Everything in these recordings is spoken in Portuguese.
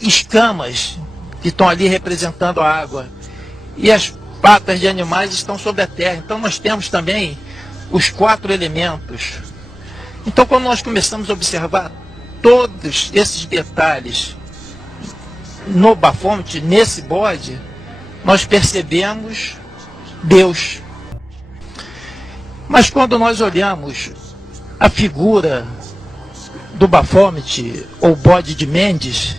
escamas que estão ali representando a água. E as patas de animais estão sobre a terra. Então nós temos também os 4 elementos. Então quando nós começamos a observar todos esses detalhes no Bafômetro, nesse bode, nós percebemos Deus. Mas quando nós olhamos a figura do Bafômetro ou bode de Mendes,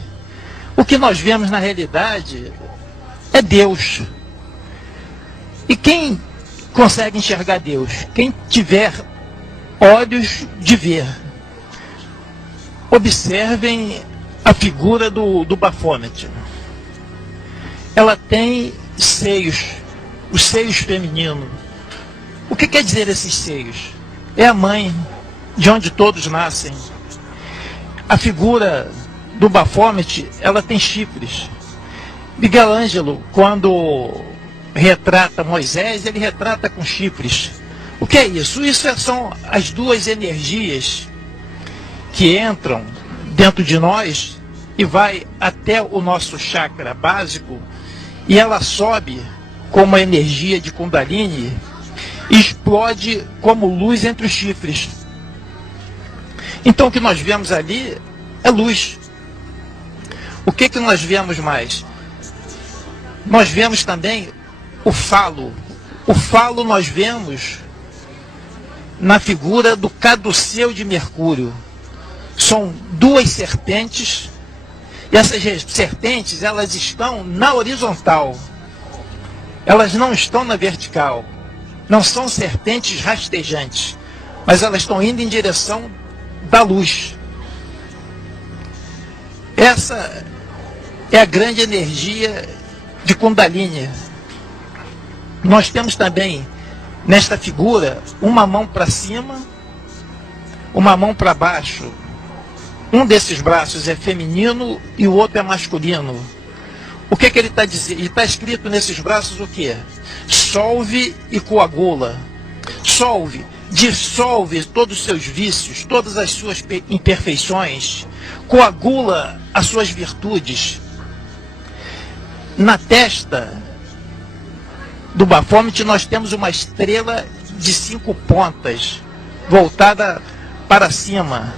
o que nós vemos na realidade é Deus. E quem consegue enxergar Deus? Quem tiver olhos de ver. Observem a figura do Bafômetro. Ela tem seios, os seios femininos. O que quer dizer esses seios? É a mãe, de onde todos nascem. A figura do Bafômetro, ela tem chifres. Miguel Ângelo, quando retrata Moisés, ele retrata com chifres. O que é isso? Isso são as duas energias que entram dentro de nós e vai até o nosso chakra básico, e ela sobe como a energia de Kundalini e explode como luz entre os chifres. Então o que nós vemos ali é luz. O que nós vemos mais? Nós vemos também o falo. O falo nós vemos na figura do caduceu de Mercúrio. São duas serpentes, e essas serpentes, elas estão na horizontal. Elas não estão na vertical. Não são serpentes rastejantes, mas elas estão indo em direção da luz. Essa é a grande energia de Kundalini. Nós temos também nesta figura uma mão para cima, uma mão para baixo. Um desses braços é feminino e o outro é masculino. O que ele está dizendo? Está escrito nesses braços o quê? Solve e coagula. Solve, dissolve todos os seus vícios, todas as suas imperfeições. Coagula as suas virtudes. Na testa do Bafômetro nós temos uma estrela de 5 pontas, voltada para cima.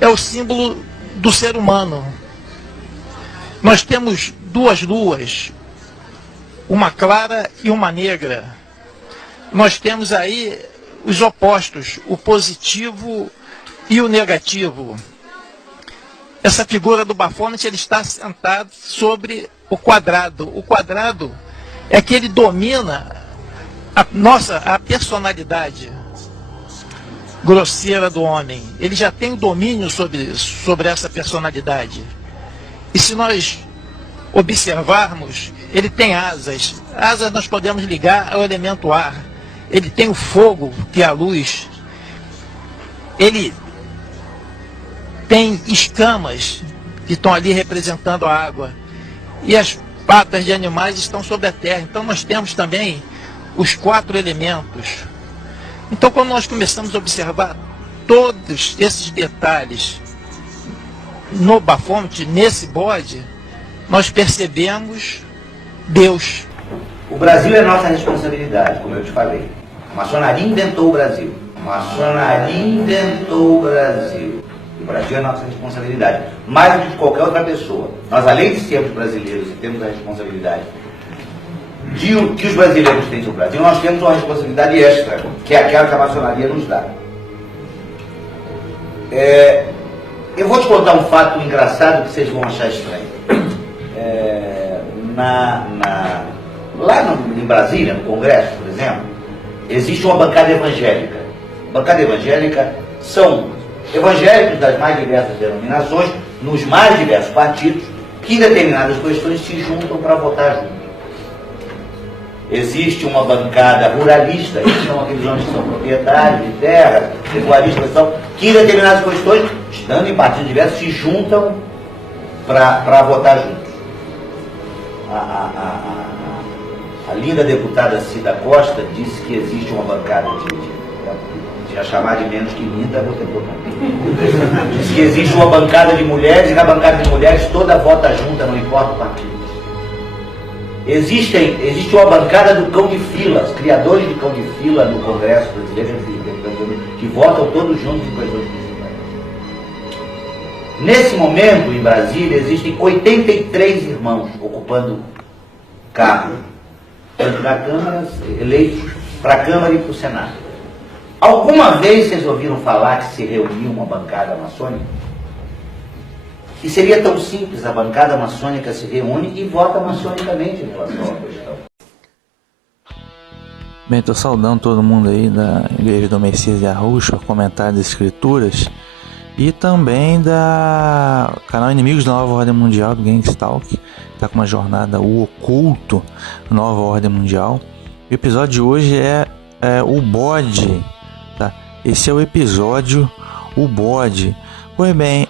É o símbolo do ser humano. Nós temos 2 luas, uma clara e uma negra. Nós temos aí os opostos, o positivo e o negativo. Essa figura do Bafômetro, ele está sentado sobre o quadrado. O quadrado é que ele domina a personalidade grosseira do homem. Ele já tem o domínio sobre essa personalidade. E se nós observarmos, ele tem asas. Asas nós podemos ligar ao elemento ar. Ele tem o fogo, que é a luz. Ele tem escamas que estão ali representando a água. E as patas de animais estão sobre a terra. Então nós temos também os 4 elementos. Então quando nós começamos a observar todos esses detalhes no Bafômetro, nesse bode, nós percebemos Deus. O Brasil é nossa responsabilidade, como eu te falei. A maçonaria inventou o Brasil. A maçonaria inventou o Brasil. O Brasil é nossa responsabilidade, mais do que de qualquer outra pessoa. Nós, além de sermos brasileiros e temos a responsabilidade de o que os brasileiros têm sobre o Brasil, nós temos uma responsabilidade extra, que é aquela que a maçonaria nos dá. Eu vou te contar um fato engraçado que vocês vão achar estranho. Em Brasília, no Congresso, por exemplo, existe uma bancada evangélica. A bancada evangélica são evangélicos das mais diversas denominações, nos mais diversos partidos, que em determinadas questões se juntam para votar junto. Existe uma bancada ruralista, que são aqueles homens que são proprietários de terra, pecuaristas, que em determinadas questões, estando em partidos diversos, se juntam para votar juntos. A linda deputada Cida Costa disse que existe uma bancada de Já chamar de menos que minta, você diz que existe uma bancada de mulheres e na bancada de mulheres toda vota junta, não importa o partido. Existe uma bancada do cão de fila, os criadores de cão de fila no Congresso brasileiro, que votam todos juntos em questões principais. Nesse momento, em Brasília, existem 83 irmãos ocupando cargo, tanto na Câmara, eleitos para a Câmara e para o Senado. Alguma vez vocês ouviram falar que se reuniu uma bancada maçônica? E seria tão simples, a bancada maçônica se reúne e vota maçonicamente em relação à questão. Bem, estou saudando todo mundo aí da Igreja do Messias de Arusha, comentário das Escrituras, e também da canal Inimigos da Nova Ordem Mundial, do Gangstalk, que está com uma jornada O Oculto, Nova Ordem Mundial. O episódio de hoje é o bode, tá? Esse é o episódio O Bode. Pois bem,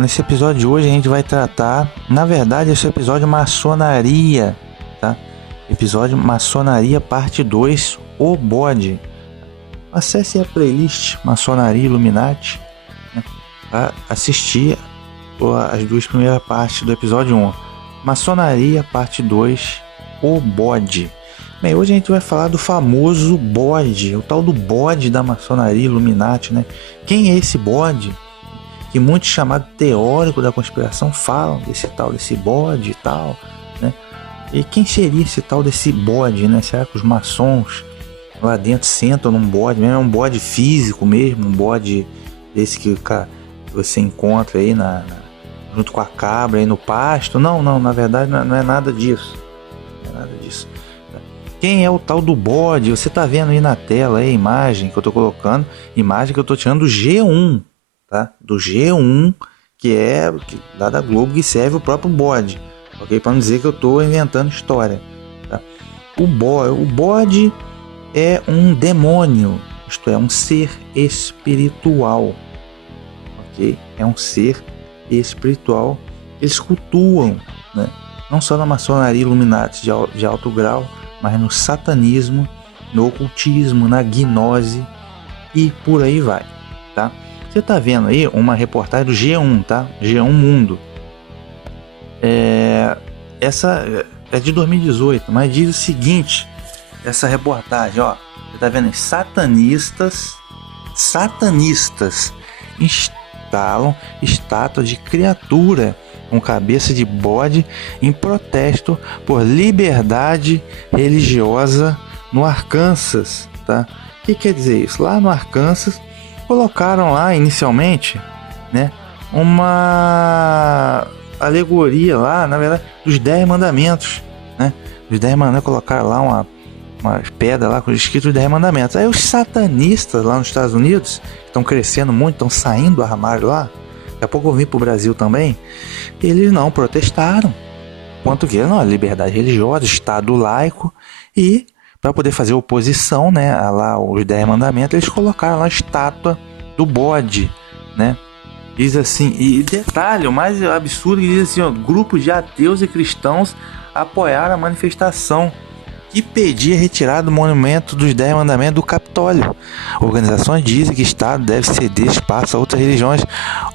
nesse episódio de hoje a gente vai tratar, na verdade esse episódio é maçonaria, tá? Episódio Maçonaria Parte 2, O Bode. Acesse a playlist Maçonaria Illuminati, né, para assistir as duas primeiras partes do episódio 1. Maçonaria Parte 2, O Bode. Bem, hoje a gente vai falar do famoso bode, o tal do bode da maçonaria Illuminati, né? Quem é esse bode? Que muitos chamados teóricos da conspiração falam desse bode e tal, né? E quem seria esse tal desse bode, né? Será que os maçons lá dentro sentam num bode mesmo? É um bode físico mesmo, um bode desse que você encontra aí junto com a cabra aí no pasto? Não, na verdade não é nada disso. Não é nada disso. Quem é o tal do bode? Você tá vendo aí na tela aí a imagem que eu tô colocando, imagem que eu tô tirando do G1, tá? Do G1, que é lá da Globo, que serve o próprio bode, ok? Para não dizer que eu tô inventando história, tá? O bode é um demônio, isto é, um ser espiritual, ok? É um ser espiritual. Eles cultuam, né? Não só na maçonaria Illuminati de alto grau, mas no satanismo, no ocultismo, na gnose e por aí vai, tá? Você tá vendo aí uma reportagem do G1, tá? G1 Mundo. Essa é de 2018, mas diz o seguinte, essa reportagem, ó, você tá vendo aí, satanistas instalam estátua de criatura com cabeça de bode em protesto por liberdade religiosa no Arkansas, tá? O que quer dizer isso? Lá no Arkansas colocaram lá inicialmente, né, uma alegoria lá, na verdade, dos 10 mandamentos, né? Os 10 mandamentos, colocaram lá uma pedra lá com escrito os 10 mandamentos. Aí os satanistas lá nos Estados Unidos estão crescendo muito, estão saindo do armário lá. Daqui a pouco eu vim pro Brasil também. Eles não protestaram. Quanto que não, liberdade religiosa, Estado laico, e para poder fazer oposição, né, a lá os 10 mandamentos, eles colocaram lá a estátua do bode, né? Diz assim, e detalhe, o mais absurdo, diz assim, ó, grupos de ateus e cristãos apoiaram a manifestação que pedia retirada do monumento dos 10 mandamentos do Capitólio. Organizações dizem que o Estado deve ceder espaço a outras religiões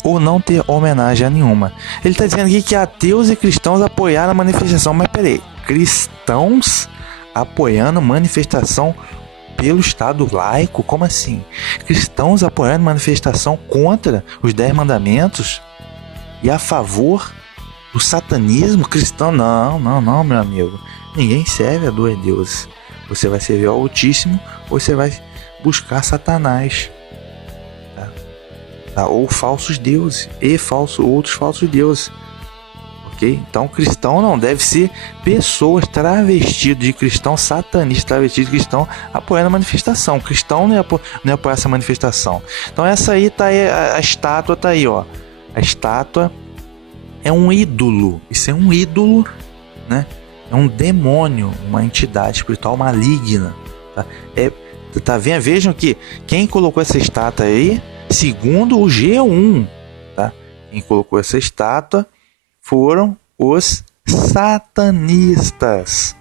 ou não ter homenagem a nenhuma. Ele está dizendo aqui que ateus e cristãos apoiaram a manifestação. Mas peraí, cristãos apoiando manifestação pelo Estado laico? Como assim? Cristãos apoiando manifestação contra os 10 mandamentos e a favor do satanismo cristão? Não, meu amigo. Ninguém serve a dois deuses. Você vai servir ao Altíssimo ou você vai buscar Satanás, tá? Ou falsos deuses e outros falsos deuses, ok? Então cristão não deve ser pessoas travestidas de cristão, satanistas travestidos de cristão apoiando a manifestação. Cristão não ia apoiar essa manifestação. Então essa aí tá aí, a estátua tá aí, ó. A estátua é um ídolo. Isso é um ídolo, né? É um demônio, uma entidade espiritual maligna, tá? Vejam que quem colocou essa estátua aí, segundo o G1, tá? Quem colocou essa estátua foram os satanistas,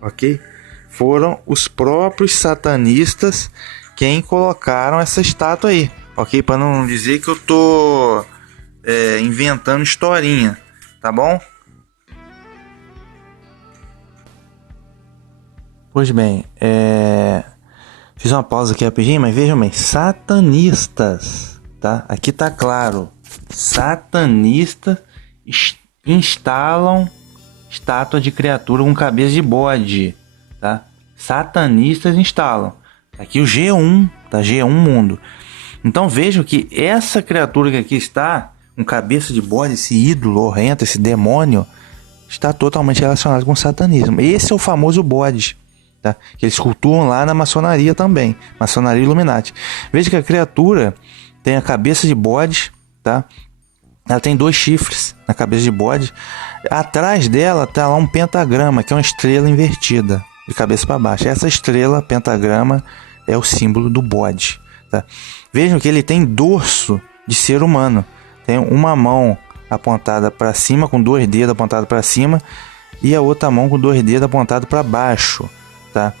ok? Foram os próprios satanistas quem colocaram essa estátua aí, ok? Para não dizer que eu tô inventando historinha, tá bom? Pois bem, fiz uma pausa aqui rapidinho, mas vejam bem, satanistas, tá? Aqui tá claro, satanistas instalam estátua de criatura com cabeça de bode, tá? Satanistas instalam. Aqui o G1, tá? G1 Mundo. Então vejam que essa criatura que aqui está, com cabeça de bode, esse ídolo horrendo, esse demônio, está totalmente relacionado com o satanismo. Esse é o famoso bode, tá? Que eles cultuam lá na maçonaria também, maçonaria Illuminati. Veja que a criatura tem a cabeça de bode, tá? Ela tem 2 chifres na cabeça de bode. Atrás dela tá lá um pentagrama, que é uma estrela invertida, de cabeça para baixo. Essa estrela, pentagrama, é o símbolo do bode, tá? Vejam que ele tem dorso de ser humano. Tem uma mão apontada para cima, com 2 dedos apontados para cima, e a outra mão com 2 dedos apontados para baixo, tá?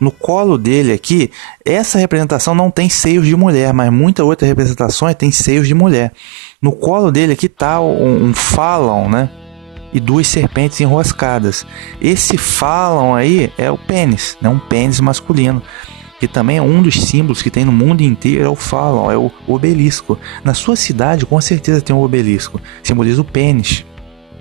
No colo dele aqui, essa representação não tem seios de mulher, mas muitas outras representações tem seios de mulher. No colo dele aqui tá um fálon, né? E 2 serpentes enroscadas. Esse fálon aí é o pênis, né? Um pênis masculino, que também é um dos símbolos que tem no mundo inteiro, é o fálon, é o obelisco. Na sua cidade, com certeza tem um obelisco, simboliza o pênis,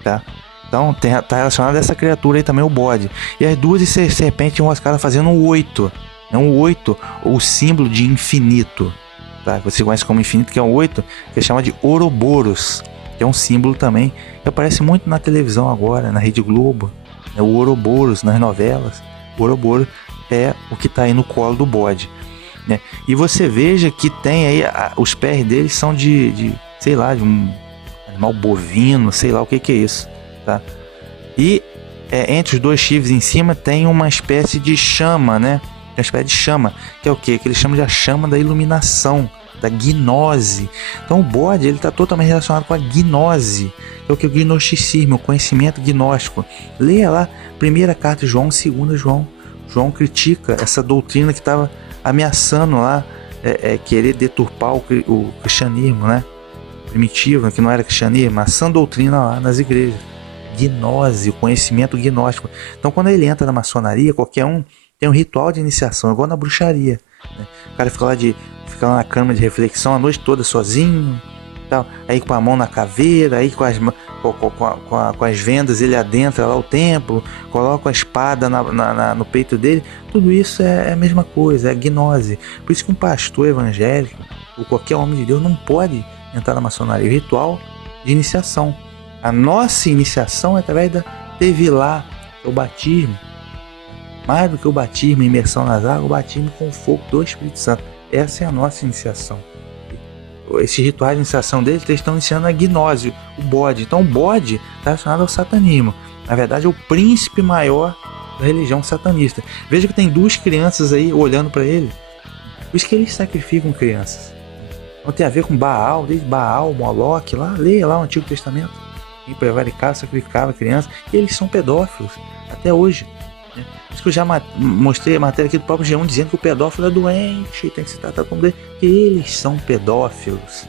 tá? Então tá relacionado a essa criatura aí também, o bode. E as 2 serpentes enroscadas fazendo um 8. É um 8, o símbolo de infinito, tá? Você conhece como infinito, que é um 8, que chama de Ouroboros, que é um símbolo também que aparece muito na televisão agora, na Rede Globo, né? O Ouroboros nas novelas. O Ouroboros é o que está aí no colo do bode, né? E você veja que tem aí os pés deles são de sei lá, de um animal bovino, sei lá o que é isso, tá? E entre os 2 chifres em cima tem uma espécie de chama, né? Uma espécie de chama, que é o que? Que eles chamam de a chama da iluminação, da gnose. Então o bode ele está totalmente relacionado com a gnose, que é o que? O gnosticismo, o conhecimento gnóstico. Leia lá, primeira carta de João, segunda João. João critica essa doutrina que estava ameaçando lá querer deturpar o cristianismo, né? Primitivo, que não era cristianismo, a sã doutrina lá nas igrejas. Gnose, o conhecimento gnóstico. Então quando ele entra na maçonaria, qualquer um tem um ritual de iniciação, igual na bruxaria, né? O cara fica lá na cama de reflexão a noite toda sozinho, tal. Aí com a mão na caveira, aí com as vendas ele adentra lá o templo, coloca a espada no peito dele. Tudo isso é a mesma coisa, é gnose. Por isso que um pastor evangélico ou qualquer homem de Deus não pode entrar na maçonaria. O ritual de iniciação, a nossa iniciação é através da Tevilá, que é o batismo. Mais do que o batismo, imersão nas águas, o batismo com o fogo do Espírito Santo. Essa é a nossa iniciação. Esse ritual de iniciação deles, eles estão iniciando a gnose, o bode. Então o bode está relacionado ao satanismo. Na verdade é o príncipe maior da religião satanista. Veja que tem 2 crianças aí olhando para ele. Por isso que eles sacrificam crianças. Não tem a ver com Baal, desde Baal, Moloque, lá, leia lá o Antigo Testamento. E prevaricava, sacrificava crianças. E eles são pedófilos até hoje. Por isso que eu já mostrei a matéria aqui do próprio G1 dizendo que o pedófilo é doente, tem que se tratar como doente, que eles são pedófilos.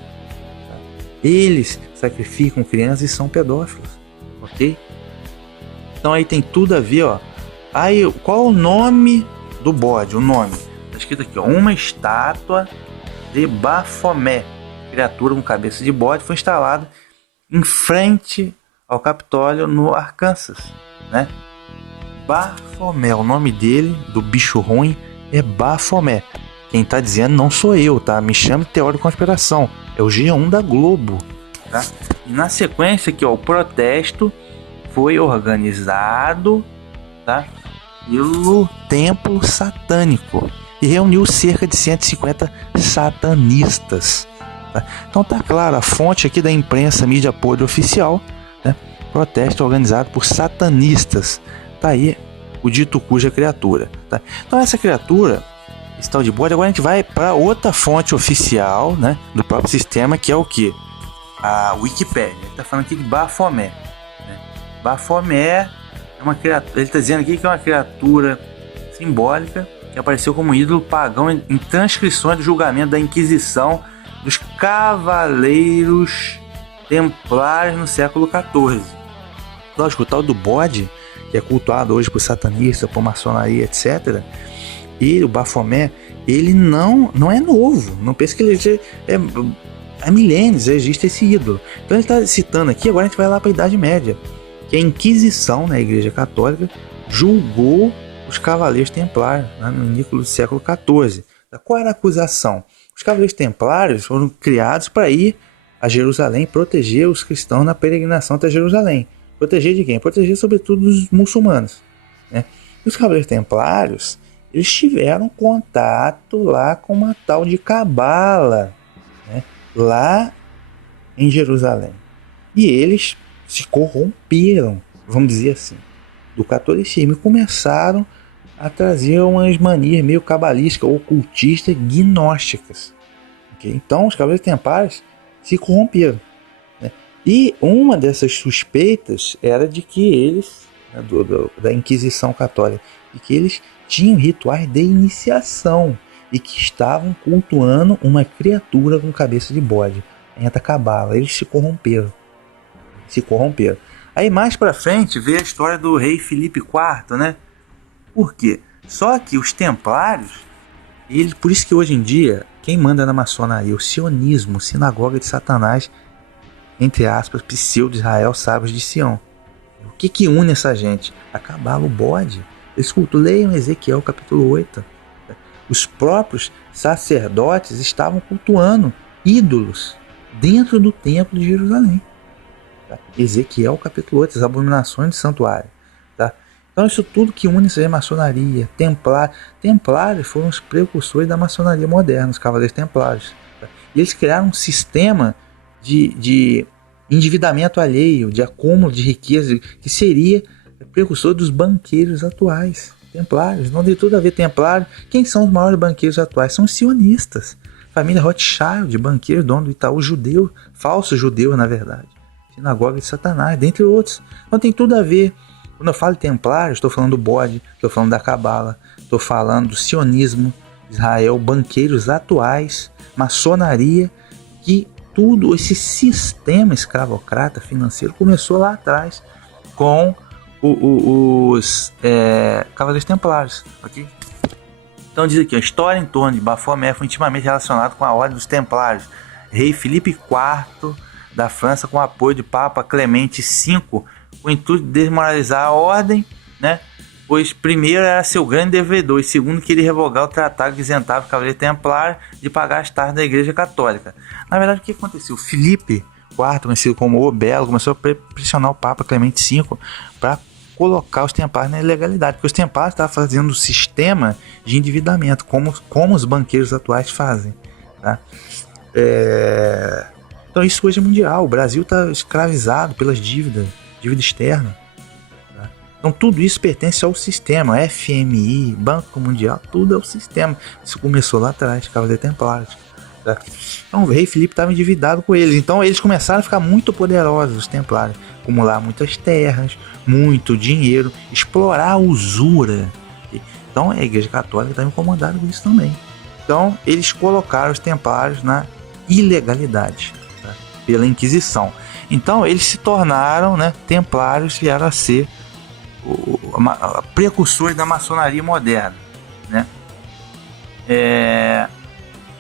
Eles sacrificam crianças e são pedófilos, ok? Então aí tem tudo a ver, ó. Aí, qual o nome do bode? O nome tá escrito aqui, ó, uma estátua de Bafomé, criatura com cabeça de bode, foi instalada em frente ao Capitólio no Arkansas, né? Bafomé, o nome dele, do bicho ruim, é Bafomé. Quem tá dizendo não sou eu, tá? Me chame de teórico de conspiração. É o G1 da Globo, tá? E na sequência aqui, ó, o protesto foi organizado, tá? Pelo Templo Satânico e reuniu cerca de 150 satanistas, tá? Então tá claro, a fonte aqui da imprensa mídia podre oficial, né? Protesto organizado por satanistas. Tá aí o dito cuja criatura, tá? Então essa criatura, esse tal de bode, agora a gente vai para outra fonte oficial, né, do próprio sistema, que é o que? A Wikipédia. Ele está falando aqui de Bafomé, né? Bafomé é uma criatura, ele está dizendo aqui que é uma criatura simbólica que que apareceu como ídolo pagão em transcrições do julgamento da Inquisição dos Cavaleiros Templários no século XIV. Lógico, o tal do bode, que é cultuado hoje por satanistas, por maçonaria, etc., e o Baphomet, ele não é novo. Não pense que ele há milênios existe esse ídolo. Então ele está citando aqui, agora a gente vai lá para a Idade Média, que a Inquisição na Igreja Católica julgou os Cavaleiros Templários, né, no início do século XIV. Qual era a acusação? Os Cavaleiros Templários foram criados para ir a Jerusalém proteger os cristãos na peregrinação até Jerusalém. Proteger de quem? Proteger sobretudo os muçulmanos, né? E os Cavaleiros Templários, eles tiveram contato lá com uma tal de Cabala, né, lá em Jerusalém. E eles se corromperam, vamos dizer assim, do catolicismo e começaram a trazer umas manias meio cabalísticas, ocultistas, gnósticas. Okay? Então os Cavaleiros Templários se corromperam, né? E uma dessas suspeitas era de que eles, né, da Inquisição Católica, de que eles tinham rituais de iniciação e que estavam cultuando uma criatura com cabeça de bode, a Cabala. Eles se corromperam. Aí mais pra frente veio a história do rei Filipe IV, né? Por quê? Só que os templários, por isso que hoje em dia, quem manda na maçonaria, o sionismo, sinagoga de Satanás, entre aspas, pseudo-Israel, sábios de Sião. O que une essa gente? A Cabala, o bode. Leiam Ezequiel capítulo 8. Os próprios sacerdotes estavam cultuando ídolos dentro do templo de Jerusalém. Ezequiel capítulo 8, as abominações de santuário. Tá? Então isso tudo que une essa maçonaria, templários foram os precursores da maçonaria moderna, os cavaleiros templários. Tá? E eles criaram um sistema de endividamento alheio, de acúmulo de riqueza, que seria precursor dos banqueiros atuais, templários. Não tem tudo a ver templário. Quem são os maiores banqueiros atuais? São os sionistas. Família Rothschild, banqueiro, dono do Itaú, judeu, falso judeu na verdade. Sinagoga de Satanás, dentre outros. Então tem tudo a ver. Quando eu falo de templários, estou falando do bode, estou falando da Cabala, estou falando do sionismo, Israel, banqueiros atuais, maçonaria, que tudo esse sistema escravocrata financeiro começou lá atrás com os Cavaleiros Templários. Okay? Então diz aqui, a história em torno de Baphomet foi intimamente relacionada com a Ordem dos Templários. Rei Filipe IV da França, com o apoio de Papa Clemente V, com o intuito de desmoralizar a ordem, né? Pois primeiro era seu grande devedor e segundo queria revogar o tratado que isentava o Cavaleiro Templário de pagar as taxas da Igreja Católica. Na verdade, o que aconteceu? Filipe IV, conhecido como o Belo, começou a pressionar o Papa Clemente V para colocar os templários na ilegalidade, porque os templários estavam fazendo um sistema de endividamento, como os banqueiros atuais fazem. Tá? Então isso hoje é mundial. O Brasil está escravizado pelas dívida externa. Tá? Então tudo isso pertence ao sistema, FMI, Banco Mundial, tudo é o sistema. Isso começou lá atrás, Cavaleiros Templários. Tá? Então o rei Filipe estava endividado com eles. Então eles começaram a ficar muito poderosos, os templários. Acumular muitas terras, muito dinheiro, explorar a usura. Então a Igreja Católica estava incomodada com isso também. Então eles colocaram os templários na ilegalidade, tá? Pela Inquisição. Então eles se tornaram, né, templários, vieram a ser precursores da maçonaria moderna, né?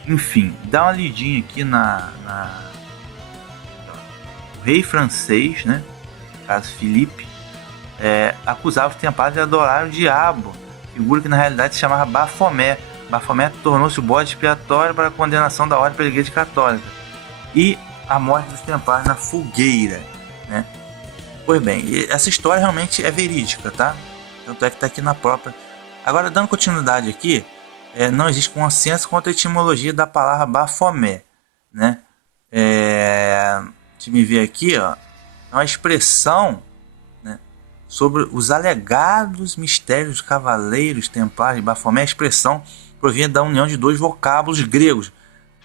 Enfim, dá uma lidinha aqui o rei francês, né, no caso Filipe, acusava os templários de adorar o diabo, figura que na realidade se chamava Baphomet. Baphomet tornou-se o bode expiatório para a condenação da ordem pela Igreja Católica e a morte dos templários na fogueira, né? Pois bem, essa história realmente é verídica, tá? Tanto é que está aqui na própria. Agora, dando continuidade aqui, não existe consenso quanto à etimologia da palavra Baphomet, né? Deixa eu me ver aqui, ó, é uma expressão, né, sobre os alegados mistérios dos cavaleiros templários de Baphomet. A expressão provém da união de dois vocábulos gregos,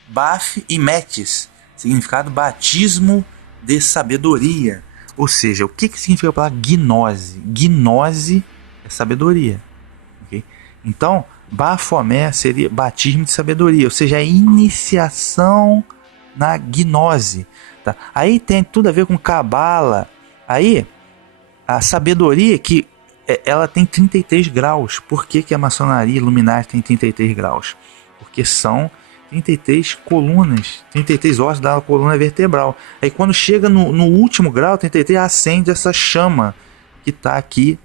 Baph e Metis, significado batismo de sabedoria. Ou seja, o que significa a palavra gnose? Gnose é sabedoria. Okay? Então, Bafomé seria batismo de sabedoria, ou seja, a iniciação na gnose. Tá? Aí tem tudo a ver com cabala. Aí a sabedoria que ela tem 33 graus. Por que a maçonaria luminar tem 33 graus? Porque são 33 colunas, 33 ossos da coluna vertebral. Aí quando chega no último grau, 33, acende essa chama que está aqui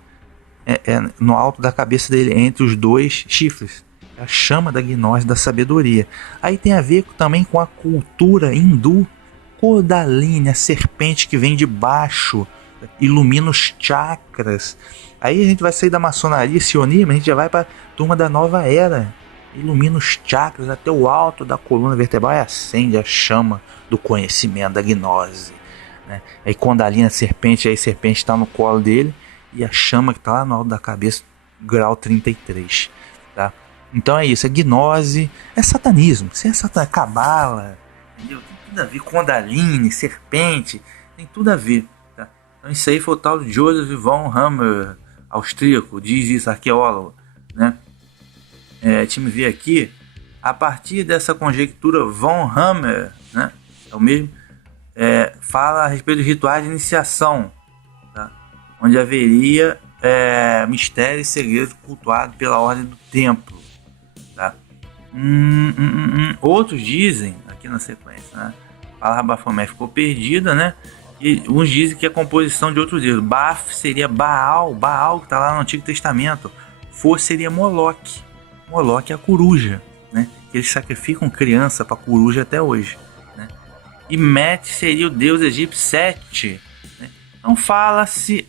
no alto da cabeça dele, entre os dois chifres. A chama da gnose, da sabedoria. Aí tem a ver também com a cultura hindu. Kundalini, a serpente que vem de baixo, ilumina os chakras. Aí a gente vai sair da maçonaria, se unir, mas a gente já vai para a turma da nova era. Ilumina os chakras até o alto da coluna vertebral e acende a chama do conhecimento, da gnose. Né? Aí Kundalini, a serpente, aí a serpente está no colo dele e a chama que está lá no alto da cabeça, grau 33. Tá? Então é isso, é gnose, é satanismo, isso é satanismo, cabala, entendeu? Tem tudo a ver, Kundalini, serpente, tem tudo a ver. Tá? Então isso aí foi o tal de Joseph von Hammer, austríaco, diz isso, arqueólogo, né? Deixa eu ver aqui, a partir dessa conjectura von Hammer, né, é o mesmo, fala a respeito dos rituais de iniciação, tá? Onde haveria mistério e segredo cultuado pela ordem do templo. Tá? Outros dizem, aqui na sequência, né, a palavra Bafomé ficou perdida, né? E uns dizem que é a composição de outros deuses. Baf seria Baal que está lá no Antigo Testamento. For seria Moloque. Moloque é a coruja, né? Eles sacrificam criança para coruja até hoje, né? E Met seria o deus egípcio Sete, né? Então fala-se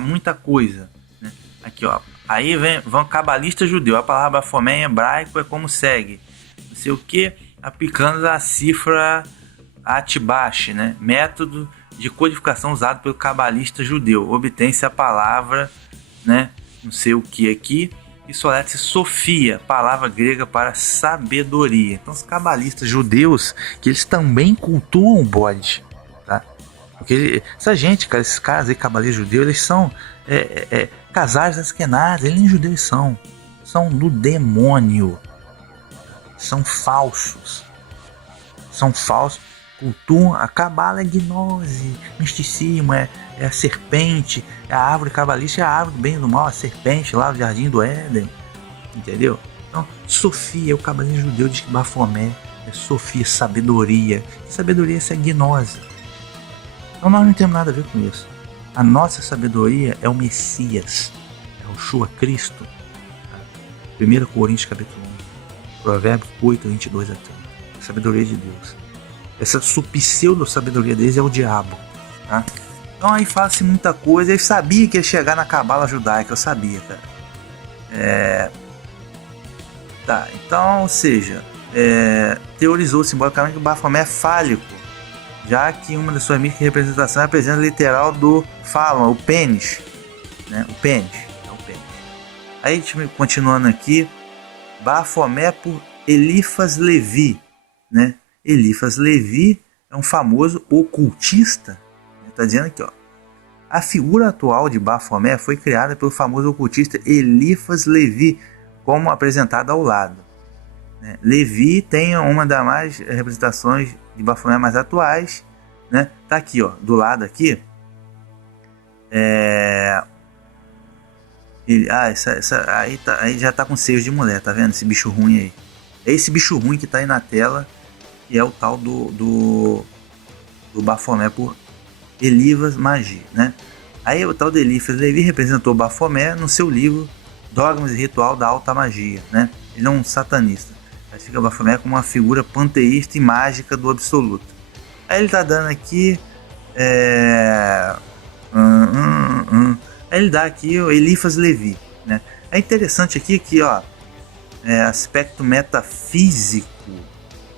muita coisa, né? Aqui, ó. Aí vão cabalista judeu. A palavra Bafomé em hebraico é como segue: não sei o que, aplicando a cifra Atbash, né? Método de codificação usado pelo cabalista judeu. Obtém-se a palavra, né? Não sei o que aqui. E soleta-se Sofia, palavra grega para sabedoria. Então os cabalistas judeus, que eles também cultuam o bode, tá? Porque essa gente, cara, esses caras aí, cabalistas judeus, eles são casares asquenazes, eles nem judeus são do demônio, são falsos, cultuam a cabala, é gnose, misticismo, é a serpente, é a árvore cabalista, é a árvore do bem e do mal, a serpente lá do Jardim do Éden, entendeu? Então, Sofia, o cabalista judeu diz que Bafomé é Sofia, sabedoria. Sabedoria é gnose. Então nós não temos nada a ver com isso. A nossa sabedoria é o Messias, é o Shua Cristo. 1 Coríntios capítulo 1, Provérbios 8, 22 a 30. A sabedoria de Deus. Essa pseudo-sabedoria deles é o diabo. Tá? Então aí fala-se muita coisa. Eu sabia que ia chegar na cabala judaica. Eu sabia, cara. Tá, então, ou seja, teorizou simbolicamente que o Bafomé é fálico, já que uma das suas místicas representações é a presença literal do fálon, o pênis. Né? O pênis. Aí, continuando aqui, Bafomé por Eliphas Levi, né? Eliphas Levi é um famoso ocultista. Está dizendo aqui, ó. A figura atual de Bafomé foi criada pelo famoso ocultista Eliphas Levi, como apresentado ao lado. Né? Levi tem uma das mais representações de Bafomé mais atuais. Né? Tá aqui, ó, do lado aqui. Aí já tá com seios de mulher, tá vendo? Esse bicho ruim aí. É esse bicho ruim que tá aí na tela. E é o tal do Bafomé por Eliphas Magia, né? Aí o tal de Eliphas Levi representou Bafomé no seu livro Dogmas e Ritual da Alta Magia, né? Ele é um satanista. Classifica Bafomé como uma figura panteísta e mágica do absoluto. Aí ele tá dando aqui Aí ele dá aqui o Eliphas Levi, né? É interessante aqui que, ó, aspecto metafísico,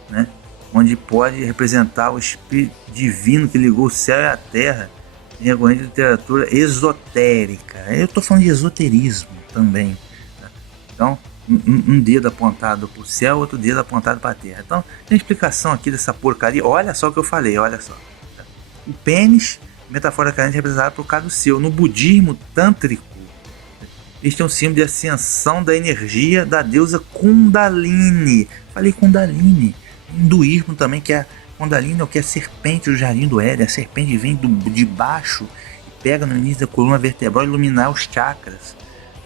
né? Onde pode representar o espírito divino que ligou o céu e a terra em recorrente de literatura esotérica. Eu estou falando de esoterismo também. Tá? Então, um dedo apontado para o céu, outro dedo apontado para a terra. Então, tem explicação aqui dessa porcaria. Olha só o que eu falei, olha só. Tá? O pênis, metaforicamente representado por caduceu. No budismo tântrico, Este é um símbolo de ascensão da energia da deusa Kundalini. Falei Kundalini. Hinduísmo também, que é Kundalini, é o que é a serpente do jardim do Éden. A serpente vem de baixo e pega no início da coluna vertebral e iluminar os chakras,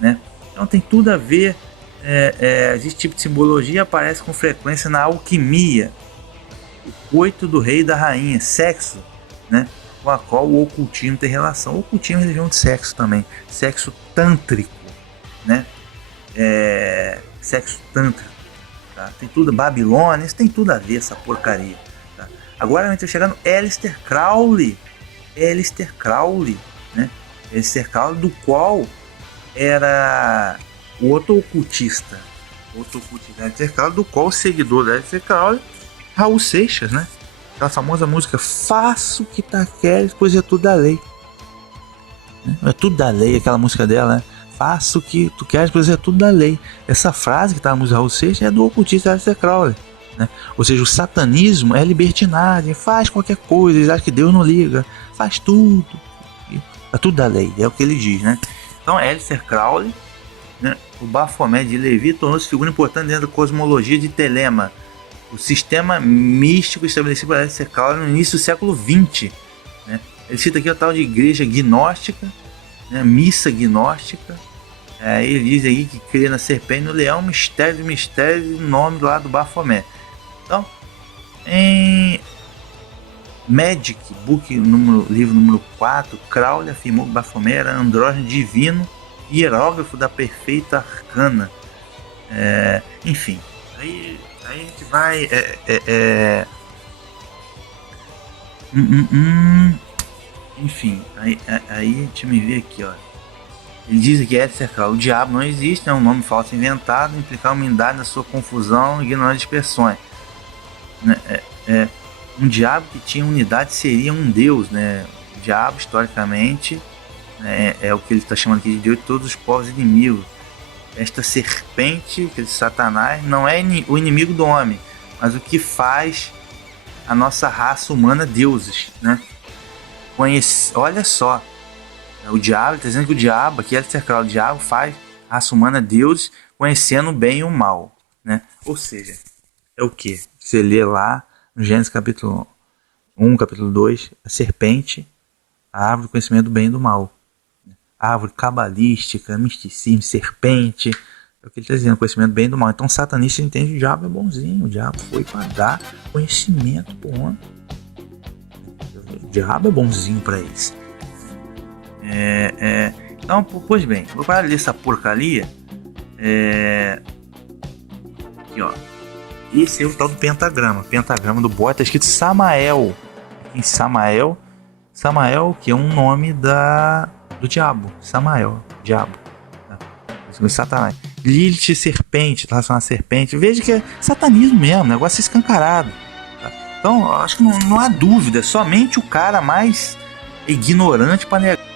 né? Então tem tudo a ver. Esse tipo de simbologia aparece com frequência na alquimia. O coito do rei e da rainha, sexo, né? Com a qual o ocultismo tem relação. O ocultismo é religião de sexo também, sexo tântrico, né? Sexo tântrico, tá? Tem tudo, Babilônia, isso tem tudo a ver, essa porcaria, tá? Agora a gente vai chegar no Aleister Crowley, né? Aleister Crowley, do qual era o outro ocultista, Aleister Crowley, do qual o seguidor da Aleister Crowley, Raul Seixas, né? Aquela famosa música Faço o que tá queres, pois é tudo da lei. É tudo da lei, aquela música dela, né? Faço o que tu queres, pois é tudo da lei. Essa frase que tá na música Raul Seixas é do ocultista Aleister Crowley, né? Ou seja, o satanismo é libertinagem, faz qualquer coisa, eles acham que Deus não liga, faz tudo. É tudo da lei, é o que ele diz, né? Então, Aleister Crowley, né? O Baphomet de Levi tornou-se figura importante dentro da cosmologia de Telema, o sistema místico estabelecido por Aleister Crowley no início do século XX, né? Ele cita aqui o tal de igreja gnóstica, né? Missa gnóstica. Ele diz aí que crê na serpente e no leão, mistério de mistérios, nome lá do Baphomet. Então, em Magic Book, livro número 4, Crowley afirmou que Baphomet era andrógeno divino, hierógrafo da perfeita arcana. Enfim, aí a gente vai. Enfim, aí a gente me vê aqui, ó. Ele diz que Aleister Crowley, o diabo não existe, é um nome falso inventado, implicar uma unidade na sua confusão e ignorância de expressões. Um diabo que tinha unidade seria um deus, né? O diabo, historicamente, né, é o que ele está chamando aqui de Deus de todos os povos inimigos. Esta serpente, que é de Satanás, não é o inimigo do homem, mas o que faz a nossa raça humana deuses, né? Olha só, o diabo, está dizendo que o diabo, aqui é o diabo faz a raça humana deuses, conhecendo o bem e o mal, né? Ou seja, é o que? Você lê lá no Gênesis capítulo 1, capítulo 2, a serpente, a árvore do conhecimento do bem e do mal. Árvore cabalística, misticismo, serpente, é o que ele está dizendo, conhecimento do bem e do mal. Então o satanista entende que o diabo é bonzinho, o diabo foi para dar conhecimento para o homem. O diabo é bonzinho para eles. Então, pois bem, vou parar de ler essa porcaria. Aqui, ó. Esse é o tal do pentagrama. Pentagrama do bode, está escrito Samael. Em Samael, que é um nome do diabo. Samael, diabo. Tá? Satanás. Lilith, serpente, relacionado à serpente. Veja que é satanismo mesmo, negócio escancarado. Tá? Então, acho que não há dúvida. Somente o cara mais ignorante para negar.